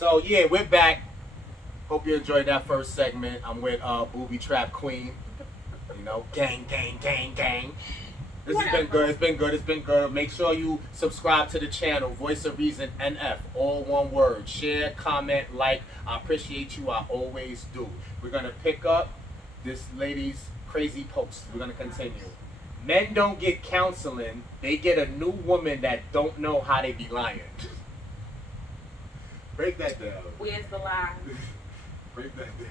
So yeah, we're back. Hope you enjoyed that first segment. I'm with Boobie Trap Queen. You know, gang, gang, gang, gang. This has been good. It's been good. It's been good. Make sure you subscribe to the channel, Voice of Reason NF, all one word. Share, comment, like. I appreciate you. I always do. We're gonna pick up this lady's crazy post. We're gonna continue. Men don't get counseling. They get a new woman that don't know how they be lying. Break that down. Where's the lie? Break that down.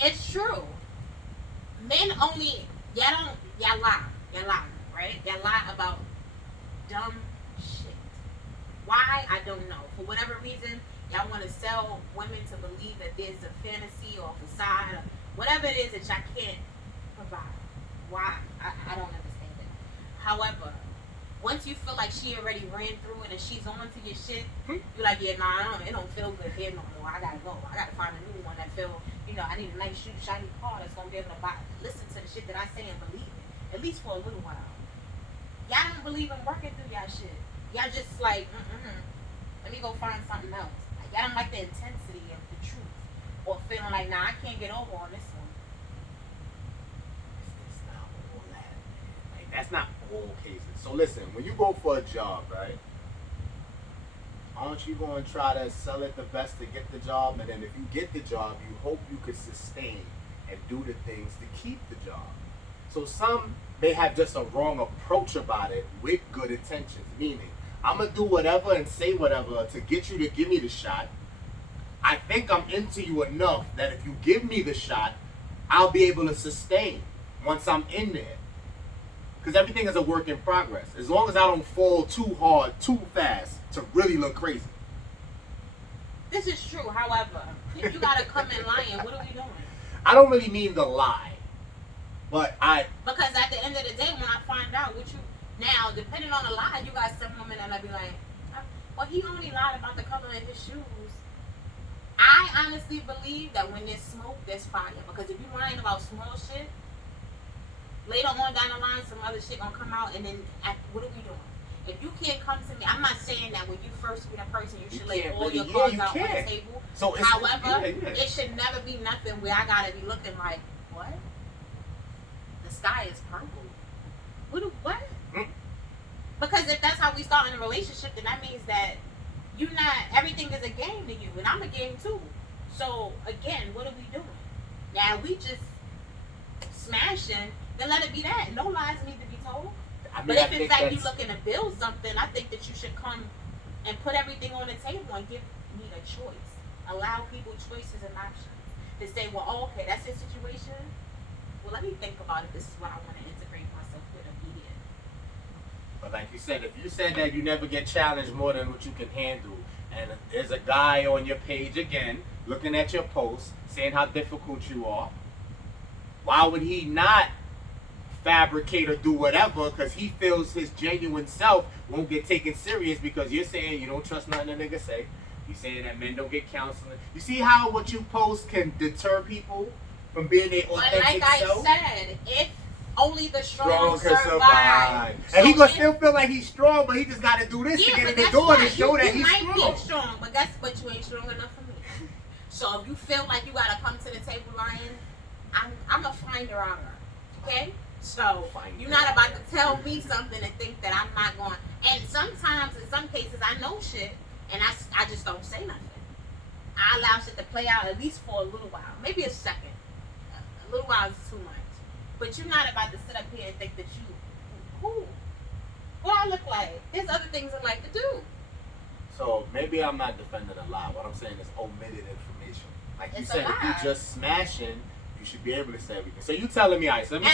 It's true. Men only, y'all lie. Y'all lie, right? Y'all lie about dumb shit. Why? I don't know. For whatever reason, y'all want to sell women to believe that there's a fantasy or a facade or whatever it is that y'all can't provide. Why? I don't understand it. However, once you feel like she already ran through it and she's on to your shit, you're like, yeah, nah, it don't feel good here no more. I gotta go. I gotta find a new one that feel, I need a nice, shiny car that's gonna be able to listen to the shit that I say and believe it. At least for a little while. Y'all don't believe in working through y'all shit. Y'all just like, let me go find something else. Like, y'all don't like the intensity of the truth. Or feeling like, nah, I can't get over on this one. It's not all that, man. Like, that's not all cases. So listen, when you go for a job, right? Aren't you going to try to sell it the best to get the job? And then if you get the job, you hope you could sustain and do the things to keep the job. So some may have just a wrong approach about it with good intentions. Meaning, I'm going to do whatever and say whatever to get you to give me the shot. I think I'm into you enough that if you give me the shot, I'll be able to sustain once I'm in there. Because everything is a work in progress. As long as I don't fall too hard, too fast, to really look crazy. This is true. However, if you gotta come in lying, what are we doing? I don't really mean the lie, but because at the end of the day, when I find out what you now, depending on the lie, you got some women that'll be like, well, he only lied about the color of his shoes. I honestly believe that when there's smoke, there's fire. Because if you're lying about small shit, later on down the line, some other shit gonna come out, and then what are we doing? If you can't come to me, I'm not saying that when you first meet a person, you should lay all your cards out on the table. So however, it should never be nothing where I gotta be looking like, what? The sky is purple. What? Because if that's how we start in a relationship, then that means that everything is a game to you, and I'm a game too. So again, what are we doing? Now we just smashing, then let it be that. No lies need to be told. But if in fact you're looking to build something, I think that you should come and put everything on the table and give me a choice. Allow people choices and options. To say, well, okay, that's your situation. Well, let me think about it. This is what I want to integrate myself with immediately. But like you said, if you said that you never get challenged more than what you can handle, and there's a guy on your page again, looking at your post, saying how difficult you are, why would he not fabricate or do whatever, because he feels his genuine self won't get taken serious because you're saying you don't trust nothing a nigga say. You're saying that men don't get counseling. You see how what you post can deter people from being their authentic self? But like I said, if only the strong survive. And he gonna still feel like he's strong, but he just gotta do this to get in the door to show that he's strong. You might be strong, but you ain't strong enough for me. So if you feel like you gotta come to the table lying, I'm a finder honor. Okay? So you're not about to tell me something and think that I'm not going. And sometimes, in some cases, I know shit and I just don't say nothing. I allow shit to play out at least for a little while, maybe a second. A little while is too much. But you're not about to sit up here and think that what I look like. There's other things I like to do. So maybe I'm not defending a lie. What I'm saying is omitted information. Like you It's said, a lie. if you just smashing, you should be able to say everything. So you telling me, all right, so let me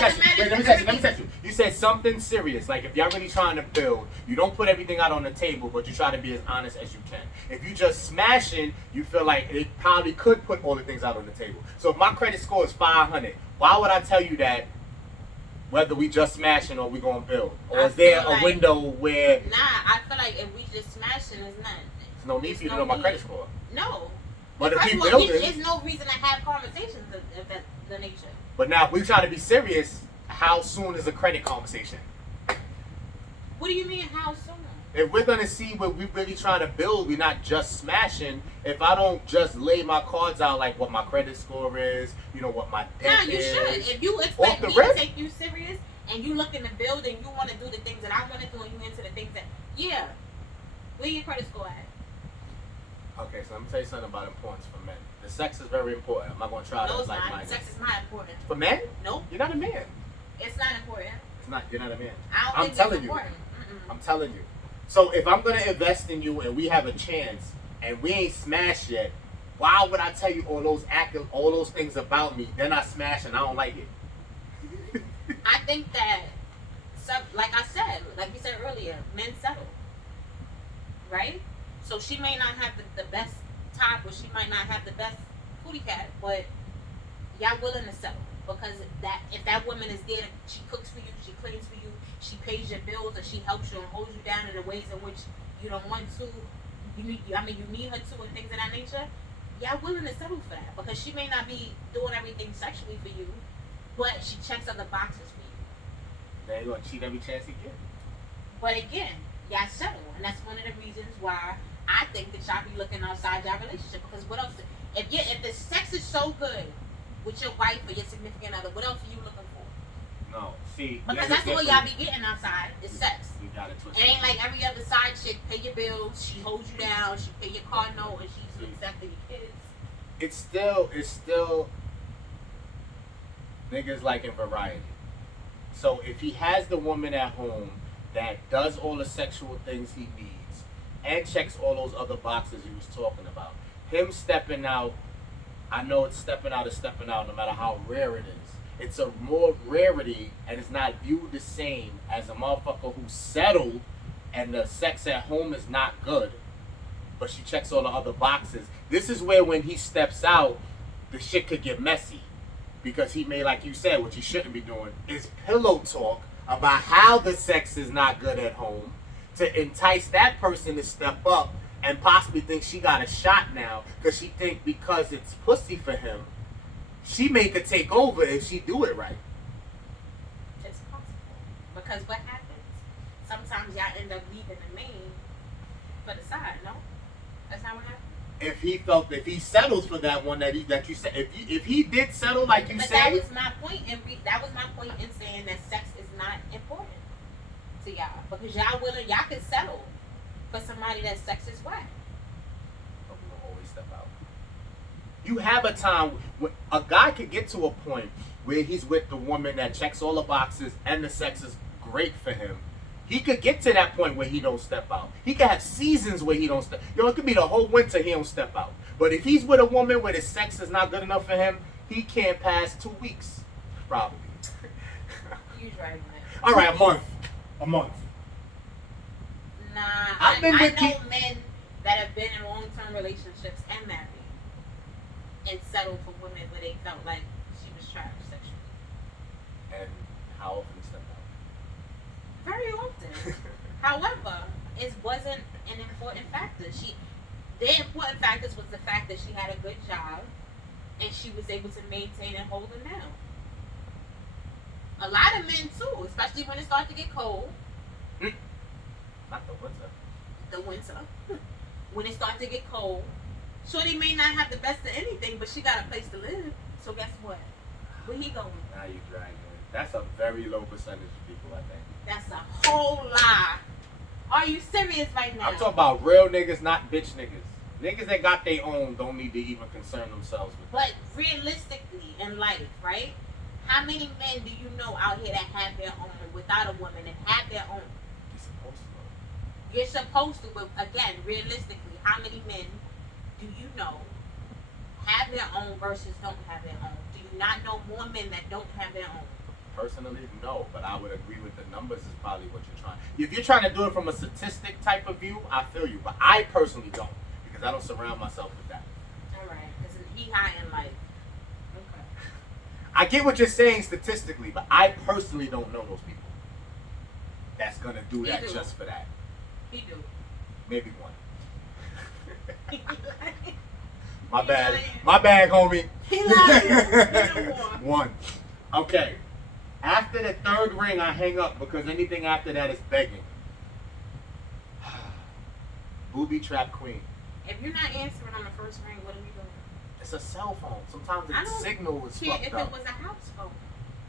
test you. You said something serious. Like if y'all really trying to build, you don't put everything out on the table, but you try to be as honest as you can. If you just smashing, you feel like it probably could put all the things out on the table. So if my credit score is 500, why would I tell you that whether we just smashing or we gonna build? Or is there a window where... Nah, I feel like if we just smashing, it's not. There's no need for you to know my credit score. No. But if we building... building... There's no reason to have conversations of the nature. But now, if we try to be serious, how soon is a credit conversation? What do you mean, how soon? If we're gonna see what we really trying to build, we're not just smashing. If I don't just lay my cards out like what my credit score is, you know what my debt No, you is. should. If you expect me to take you serious and you look in the building, you want to do the things that I want to do, and you into the things that, yeah, where your credit score at? Okay, so let me tell you something about importance for men. The sex is very important. I'm not gonna try No, to it's like not. mine. Sex is not important. For men? Nope. You're not a man. It's not important. It's not. You're not a man. I don't I'm think telling it's you. important. I'm telling you. So if I'm gonna invest in you and we have a chance and we ain't smashed yet, why would I tell you all those things about me? Then I smash and I don't like it. I think that, like I said, like you said earlier, men settle, right? So she may not have the best top, or she might not have the best booty cat, but y'all willing to settle because if that woman is there, she cooks for you, she cleans for you, she pays your bills, and she helps you and holds you down in the ways in which you don't want to. You need her to, and things of that nature. Y'all willing to settle for that because she may not be doing everything sexually for you, but she checks other boxes for you. They ain't gonna cheat every chance he gets. But again, y'all settle, and that's one of the reasons why I think that y'all be looking outside y'all relationship. Because what else? If the sex is so good with your wife or your significant other, what else are you looking for? No, see, because that's all y'all be getting outside is sex. You got it twisted. It ain't like every other side chick pay your bills, she holds you down, she pay your car note, and she looks after your kids. It's still niggas liking variety. So if he has the woman at home that does all the sexual things he needs and checks all those other boxes he was talking about, him stepping out, I know it's stepping out is stepping out no matter how rare it is. It's a more rarity and it's not viewed the same as a motherfucker who settled and the sex at home is not good, but she checks all the other boxes. This is where when he steps out, the shit could get messy. Because he may, like you said, what you shouldn't be doing is pillow talk about how the sex is not good at home to entice that person to step up and possibly think she got a shot now because she think because it's pussy for him, she may could take over if she do it right. It's possible. Because what happens? Sometimes y'all end up leaving the main for the side, no? That's not what happens? If he settles for that one that you said, if he did settle like you said, that was my point. That was my point in saying that sex is not important to y'all because y'all can settle for somebody that sex is whack. But we don't always step out. You have a time when a guy could get to a point where he's with the woman that checks all the boxes and the sex is great for him. He could get to that point where he don't step out. He could have seasons where he don't step. It could be the whole winter he don't step out. But if he's with a woman where the sex is not good enough for him, he can't pass 2 weeks, probably. You're right, man. All right, a month. Nah, I know men that have been in long-term relationships and married and settled for women where they felt like she was trash sexually. And how often he stepped out? Very often. However, it wasn't an important factor. The important factors was the fact that she had a good job and she was able to maintain and hold him down. A lot of men too, especially when it starts to get cold. Not the winter. The winter. When it starts to get cold. Shorty may not have the best of anything, but she got a place to live. So guess what? Where he going? Now you dragging it. That's a very low percentage of people, I think. That's a whole lie. Are you serious right now? I'm talking about real niggas, not bitch niggas. Niggas that got their own don't need to even concern themselves with that. But realistically in life, right? How many men do you know out here that have their own without a woman and have their own? You're supposed to, but again, realistically, how many men do you know have their own versus don't have their own? Do you not know more men that don't have their own? Personally, no, but I would agree with the numbers is probably what you're trying. If you're trying to do it from a statistic type of view, I feel you, but I personally don't because I don't surround myself with that. All right, because he high in life. Okay. I get what you're saying statistically, but I personally don't know those people that's gonna do that just for that. He do. Maybe one. My bad, homie. He lying. One. Okay. After the third ring, I hang up because anything after that is begging. Booby trap queen. If you're not answering on the first ring, what are we doing? It's a cell phone. Sometimes I the don't signal is care fucked if up. it was a house phone.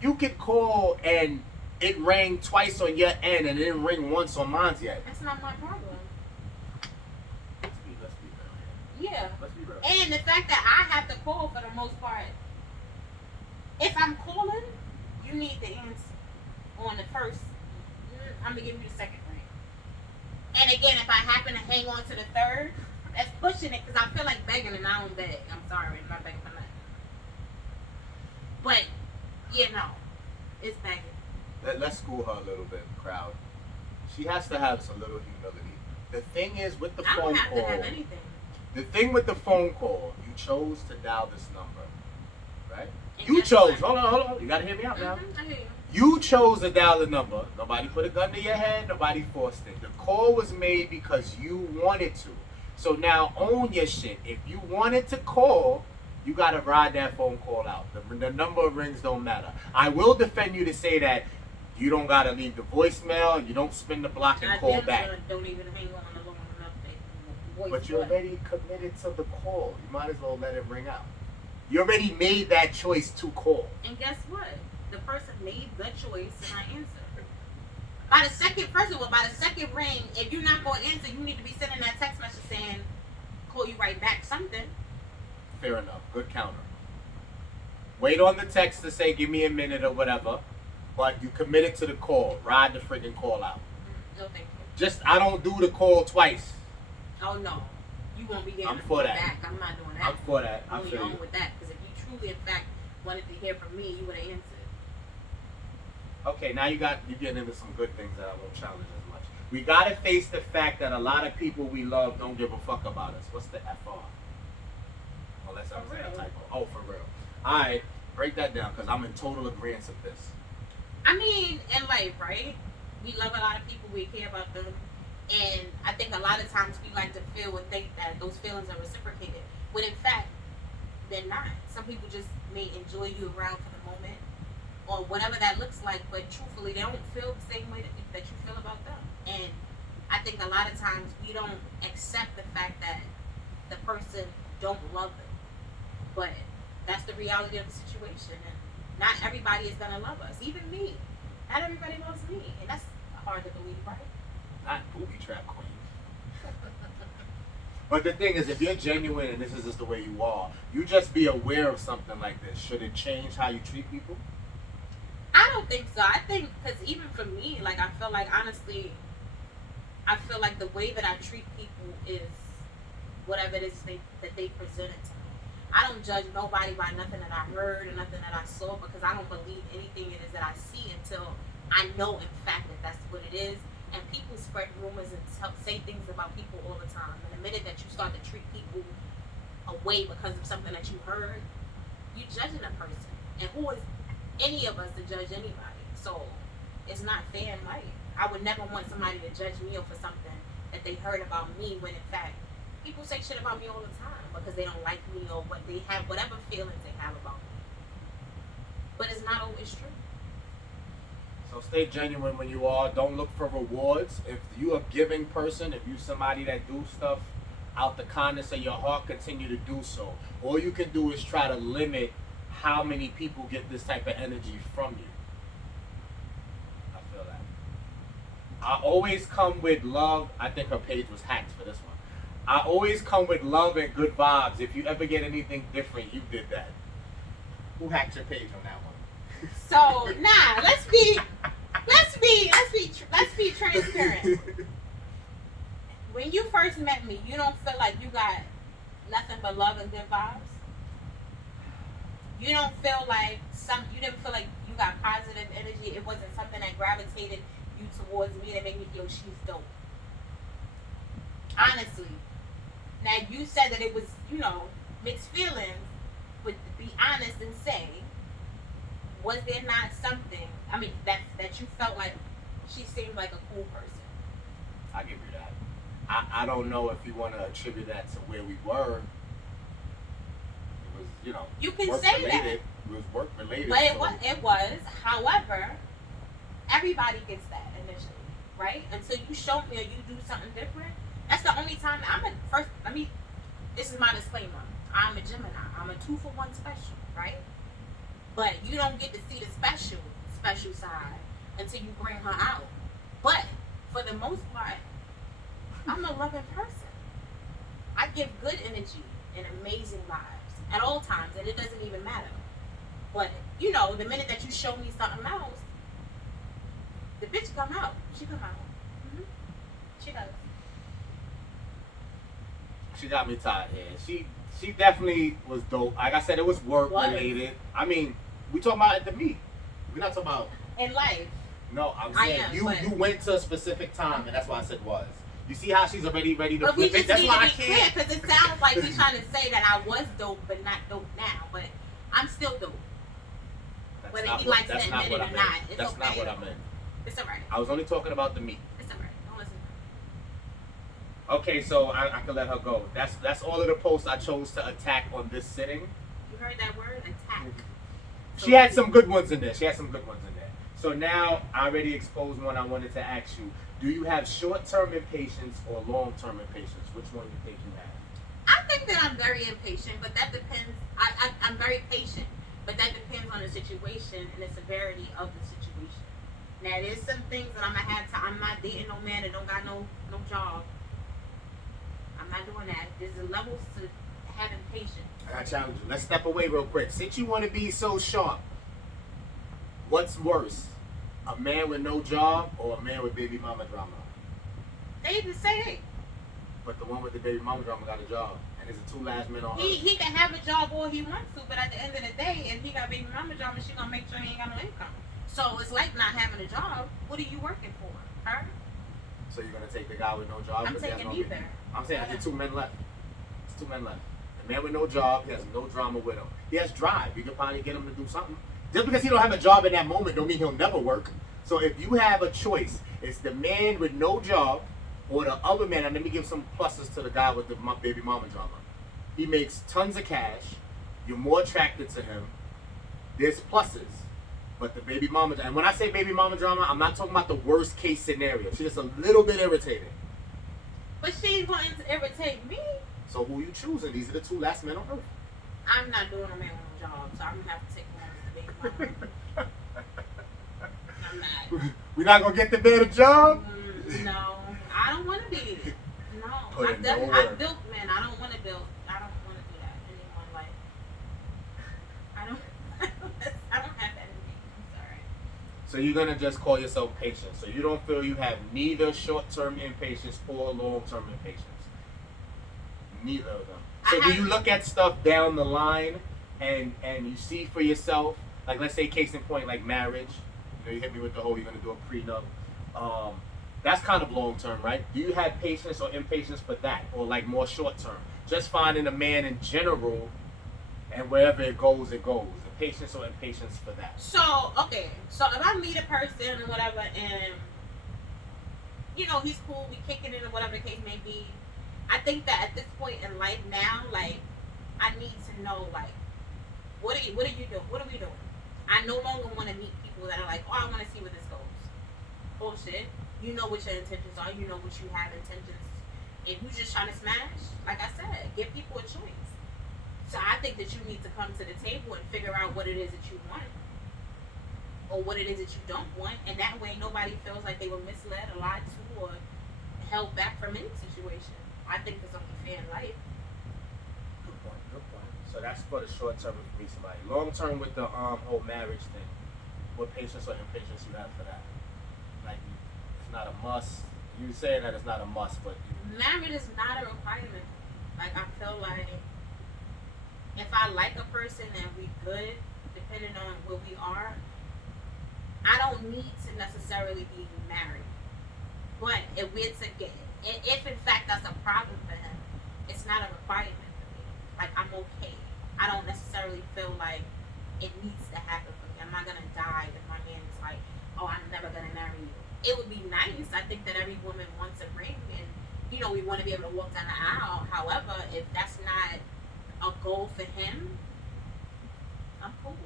You could call and it rang twice on your end and it didn't ring once on mine's yet. That's not my problem. Let's be real. Yeah. Let's be real. And the fact that I have to call for the most part, if I'm calling, you need the answer on the first. I'm gonna give you the second ring. And again, if I happen to hang on to the third, that's pushing it because I feel like begging and I don't beg. I'm sorry, I'm not begging for nothing. But yeah, no, it's begging. Let's school her a little bit, crowd. She has to have some little humility. The thing is with the I phone don't have call. to have anything. The thing with the phone call, you chose to dial this number, right? And You guess chose. what? Hold on. You gotta hear me out now. I hear you. You chose to dial the number. Nobody put a gun to your head. Nobody forced it. The call was made because you wanted to. So now own your shit. If you wanted to call, you gotta ride that phone call out. The number of rings don't matter. I will defend you to say that you don't gotta leave the voicemail. You don't spin the block and call back. Don't even hang on long enough. But you're already committed to the call. You might as well let it ring out. You already made that choice to call. And guess what? The person made the choice and I answered. By the second, first of all, by the second ring, if you're not going to answer, you need to be sending that text message saying, call you right back, something. Fair enough. Good counter. Wait on the text to say, give me a minute or whatever. But you committed to the call. Ride the friggin' call out. No, thank you. Just, I don't do the call twice. Oh, no. You won't be getting I'm the for call that. back. I'm not doing that. I'm for that. I I'm feel on you. with that. Because if you truly, in fact, wanted to hear from me, you would have answered. Okay, now you're getting into some good things that I won't challenge as much. We gotta face the fact that a lot of people we love don't give a fuck about us. What's the FR? Unless I'm saying a typo. Oh, for real. Alright, break that down because I'm in total agreement with this. I mean, in life, right? We love a lot of people. We care about them. And I think a lot of times we like to feel and think that those feelings are reciprocated. When in fact, they're not. Some people just may enjoy you around for the moment or whatever that looks like, but truthfully, they don't feel the same way that you feel about them. And I think a lot of times we don't accept the fact that the person don't love them. But that's the reality of the situation. And not everybody is going to love us. Even me. Not everybody loves me. And that's hard to believe, right? Not booby trap queen. But the thing is, if you're genuine and this is just the way you are, you just be aware of something like this. Should it change how you treat people? I don't think so. I think, because even for me, like, I feel like, honestly, I feel like the way that I treat people is whatever it is that they presented to me. I don't judge nobody by nothing that I heard or nothing that I saw because I don't believe anything it is that I see until I know, in fact, that that's what it is. And people spread rumors and say things about people all the time. And the minute that you start to treat people away because of something that you heard, you're judging a person. And who is any of us to judge anybody? So it's not fair in life. I would never want somebody to judge me for something that they heard about me when in fact people say shit about me all the time because they don't like me or what they have, whatever feelings they have about me. But it's not always true. So stay genuine when you are. Don't look for rewards. If you a giving person, if you somebody that do stuff out the kindness of your heart, continue to do so. All you can do is try to limit how many people get this type of energy from you. I feel that. I always come with love. I think her page was hacked for this one. I always come with love and good vibes. If you ever get anything different, you did that. Who hacked your page on that one? So nah, let's be transparent. When you first met me, you don't feel like you got nothing but love and good vibes. You don't feel like you didn't feel like you got positive energy. It wasn't something that gravitated you towards me that made me feel she's dope. Honestly. Now you said that it was, mixed feelings, but to be honest and say, was there not something, that you felt like she seemed like a cool person? I give you that. I don't know if you want to attribute that to where we were. It was, you can work say related. that. It was work related. But so. it was. However, everybody gets that initially, right? Until you show me or you do something different. That's the only time I'm a first. Let me. This is my disclaimer. I'm a Gemini. I'm a 2-for-1 special, right? But you don't get to see the special side until you bring her out. But for the most part, I'm a loving person. I give good energy and amazing vibes at all times, and it doesn't even matter. But you know, the minute that you show me something else, the bitch come out. She come out. Hmm. She does. She got me tired here. She definitely was dope. Like I said, it was work related. I mean, we talking about at the meet. We're not talking about in life. No, I'm saying you went to a specific time, and that's why I said was. You see how she's already ready to flip it? That's why I can't. Because it sounds like you're trying to say that I was dope, but not dope now. But I'm still dope. Whether he likes to admit it or not, it's that's okay. not what I meant. It's alright. I was only talking about the meat. It's alright. Don't listen. Okay, so I can let her go. That's all of the posts I chose to attack on this sitting. You heard that word? Attack. She had some good ones in there. So now I already exposed one I wanted to ask you. Do you have short-term impatience or long-term impatience? Which one do you think you have? I think that I'm very impatient, but that depends. I'm very patient, but that depends on the situation and the severity of the situation. Now, there's some things that I'm gonna have to. I'm not dating no man that don't got no job. I'm not doing that. There's levels to having patience. I gotta challenge you. Let's step away real quick. Since you want to be so sharp, what's worse? A man with no job or a man with baby mama drama? They the same. But the one with the baby mama drama got a job. And there's the two last men on earth. He can have a job all he wants to, but at the end of the day, if he got baby mama drama, she gonna make sure he ain't got no income. So it's like not having a job. What are you working for? Her? So you're gonna take the guy with no job? I'm taking either. I'm saying there's 2 men left. There's 2 men left. The man with no job, he has no drama with him. He has drive. You can probably get him to do something. Just because he don't have a job in that moment don't mean he'll never work. So if you have a choice, it's the man with no job or the other man, and let me give some pluses to the guy with the baby mama drama. He makes tons of cash. You're more attracted to him. There's pluses. But the baby mama, and when I say baby mama drama, I'm not talking about the worst case scenario. She's just a little bit irritated. But she's wanting to irritate me. So who you choosing? These are the 2 last men on earth. I'm not doing a man with no job, so I'm gonna have to take one with the baby mama. I'm not. We're not gonna get the man a job? No, I don't want to be. No, I built men. I don't want to build. I don't want to do that anymore. Like, I don't. I don't have that in me. I'm sorry. So you're gonna just call yourself patient. So you don't feel you have neither short-term impatience or long-term impatience. Neither of them. So do you look at stuff down the line and you see for yourself, like let's say case in point, like marriage. You know, you hit me with the whole you're gonna do a prenup. That's kind of long-term, right? Do you have patience or impatience for that, or like more short-term? Just finding a man in general, and wherever it goes, it goes. Patience or impatience for that. So okay, so if I meet a person or whatever, and you know he's cool, we kicking it or whatever the case may be. I think that at this point in life now, like, I need to know, like, what are you doing? What are we doing? I no longer want to meet people that are like, oh, I want to see where this goes. Bullshit. You know what your intentions are. You know what you have intentions. If you just trying to smash, like I said, give people a choice. So I think that you need to come to the table and figure out what it is that you want, or what it is that you don't want, and that way nobody feels like they were misled, or lied to, or held back from any situation. I think it's only fair in life. Good point. So that's for the short term with me, somebody. Long term with the whole marriage thing. What patience or impatience you have for that? Like, it's not a must. You saying that it's not a must, but marriage is not a requirement. Like, I feel like if I like a person and we good, depending on where we are, I don't need to necessarily be married. But if we're together, if in fact that's a problem for him, it's not a requirement for me. Like, I'm okay. I don't necessarily feel like it needs to happen for me. I'm not gonna die if my man is like, oh, I'm never gonna marry you. It would be nice. I think that every woman wants a ring, and you know we want to be able to walk down the aisle. However, if that's not a goal for him, I'm cool.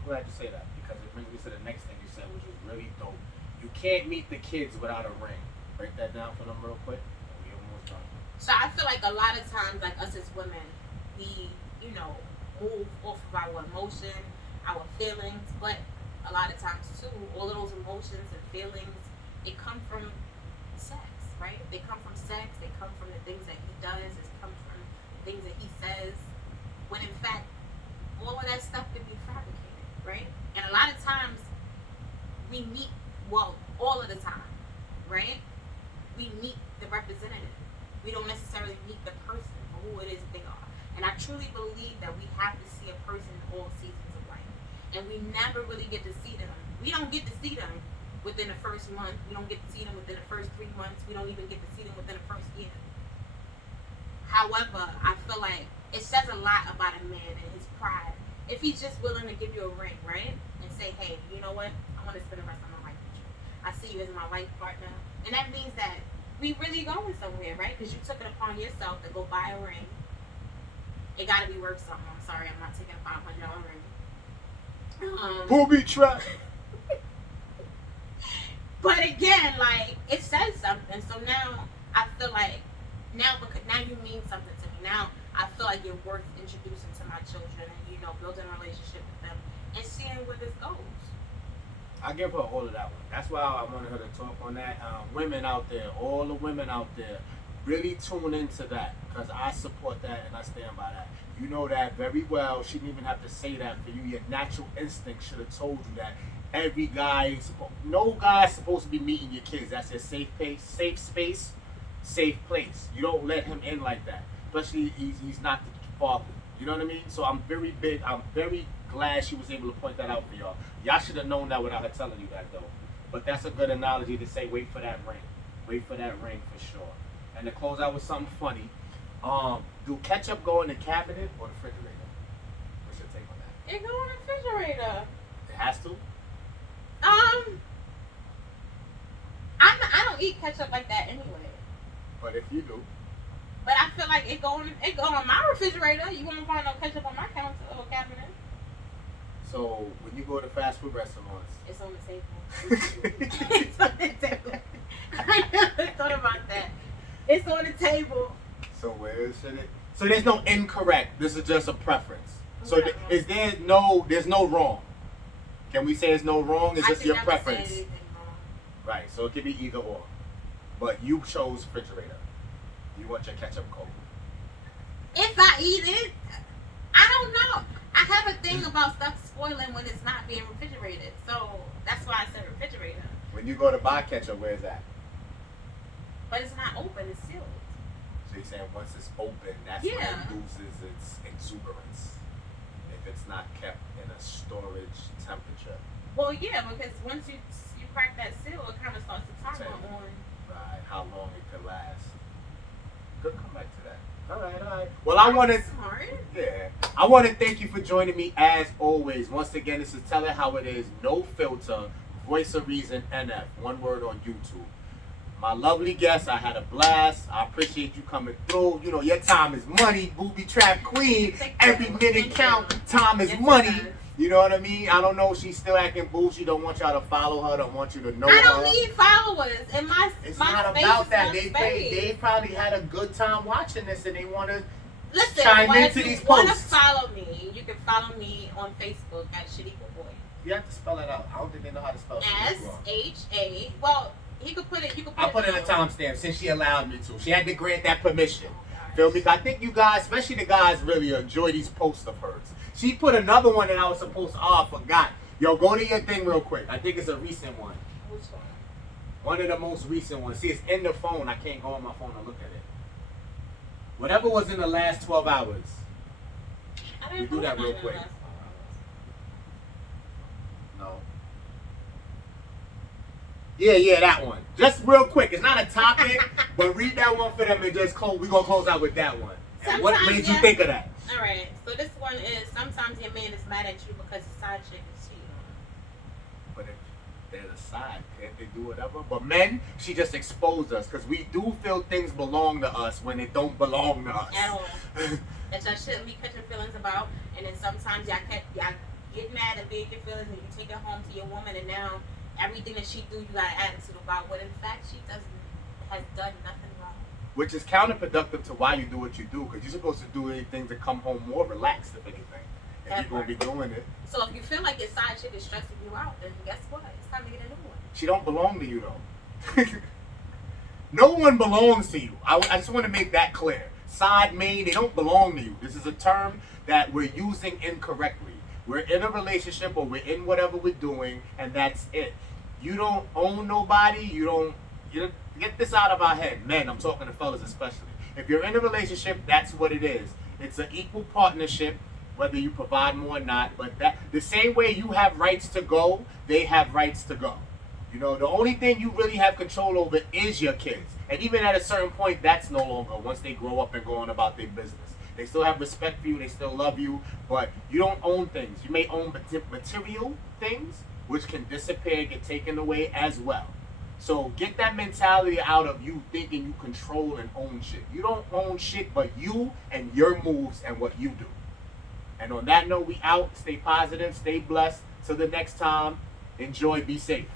I'm glad you say that, because it brings me to the next thing you said, which was really dope. You can't meet the kids without a ring. Break that down for them real quick. And we almost done. So I feel like a lot of times, like us as women, we, you know, move off of our emotion, our feelings, but a lot of times too, all of those emotions and feelings, they come from sex, right? They come from sex, they come from the things that he does, it comes from the things that he says, when in fact, all of that stuff can be fabricated, right? And a lot of times, we meet, well, all of the time, right? We meet the representative. We don't necessarily meet the person for who it is that they are. And I truly believe that we have to see a person in all seasons of life. And we never really get to see them. We don't get to see them within the first month. We don't get to see them within the first 3 months. We don't even get to see them within the first year. However, I feel like it says a lot about a man and his pride. If he's just willing to give you a ring, right? And say, hey, you know what? I want to spend the rest of my life with you. I see you as my life partner. And that means that we really going somewhere, right? Because you took it upon yourself to go buy a ring. It got to be worth something. I'm sorry, I'm not taking a $500 ring. Boobie trap. But again, like, it says something. So now I feel like because now you mean something to me. Now I feel like you're worth introducing to my children and, you know, building a relationship with them and seeing where this goes. I give her all of that one. That's why I wanted her to talk on that. Women out there, all the women out there, really tune into that because I support that and I stand by that. You know that very well. She didn't even have to say that for you. Your natural instinct should have told you that. Every guy, no guy's supposed to be meeting your kids. That's your safe space, safe place. You don't let him in like that. Especially he's not the father. You know what I mean? So I'm very glad she was able to point that out for y'all. Y'all should have known that without her telling you that though. But that's a good analogy to say wait for that ring. Wait for that ring for sure. And to close out with something funny. Do ketchup go in the cabinet or the refrigerator? What's your take on that? It go in the refrigerator. It has to? I don't eat ketchup like that anyway. But if you do. But I feel like it go on my refrigerator. You won't find no ketchup on my counter or cabinet. So when you go to fast food restaurants, it's on the table. It's on the table. I never thought about that. It's on the table. So where is it? So there's no incorrect. This is just a preference. So Okay. there's no wrong. Can we say there's no wrong? It's just your preference. Right. So it could be either or. But you chose refrigerator. You want your ketchup cold. If I eat it, I don't know. I have a thing about stuff spoiling when it's not being refrigerated. So that's why I said refrigerator. When you go to buy ketchup, where's that? But it's not open, it's sealed. So you're saying once it's open, that's when it loses its exuberance. If it's not kept in a storage temperature. Well, yeah, because once you crack that seal, it kind of starts to timer on. Right, how long it could last. Good comeback to that. All right. Well, I want to. Yeah, I want to thank you for joining me as always. Once again, this is Tell It How It Is, no filter, Voice of Reason NF, one word on YouTube. My lovely guest, I had a blast. I appreciate you coming through. You know, your time is money, booby trap queen. Every minute count. Time is money. You know what I mean? I don't know if she's still acting bougie. Don't want y'all to follow her. Don't want you to know her. I don't need followers. And it's my not space about that. Space. They probably had a good time watching this and they want to listen. chime into If these you want to posts. follow me, you can follow me on Facebook at shaneiqua boy. You have to spell it out. I don't think they know how to spell SHA. Well, he could put it. You could put I'll put in a timestamp since she allowed me to. She had to grant that permission. Feel me? I think you guys, especially the guys, really enjoy these posts of hers. She put another one that I was supposed to. Oh, I forgot. Yo, go to your thing real quick. I think it's a recent one. Which one? One of the most recent ones. See, it's in the phone. I can't go on my phone and look at it. Whatever was in the last 12 hours. You do that real quick. No. Yeah, that one. Just real quick. It's not a topic, but read that one for them and just close. We're going to close out with that one. And what made you think of that? All right. So this one is sometimes your man is mad at you because his side chick is cheating on him. But if there's a side, can't they do whatever? But men, she just exposed us because we do feel things belong to us when it don't belong to us. At all. That y'all shouldn't be catching feelings about. And then sometimes y'all get mad and be in your feelings and you take it home to your woman and now everything that she do you got an attitude about what in fact she doesn't has done nothing wrong. Which is counterproductive to why you do what you do, because you're supposed to do anything to come home more relaxed, if anything. If That you're gonna be part. doing it. So if you feel like your side chick is stressing you out, then guess what? It's time to get a new one. She don't belong to you though. No one belongs to you. I just want to make that clear. Side main, they don't belong to you. This is a term that we're using incorrectly. We're in a relationship or we're in whatever we're doing, and that's it. You don't own nobody. You don't get this out of our head. Men, I'm talking to fellas especially. If you're in a relationship, that's what it is. It's an equal partnership, whether you provide more or not. But that the same way you have rights to go, they have rights to go. You know, the only thing you really have control over is your kids. And even at a certain point, that's no longer once they grow up and go on about their business. They still have respect for you, they still love you, but you don't own things. You may own material things, which can disappear, get taken away as well. So get that mentality out of you thinking you control and own shit. You don't own shit but you and your moves and what you do. And on that note, we out. Stay positive, stay blessed. Till the next time, enjoy, be safe.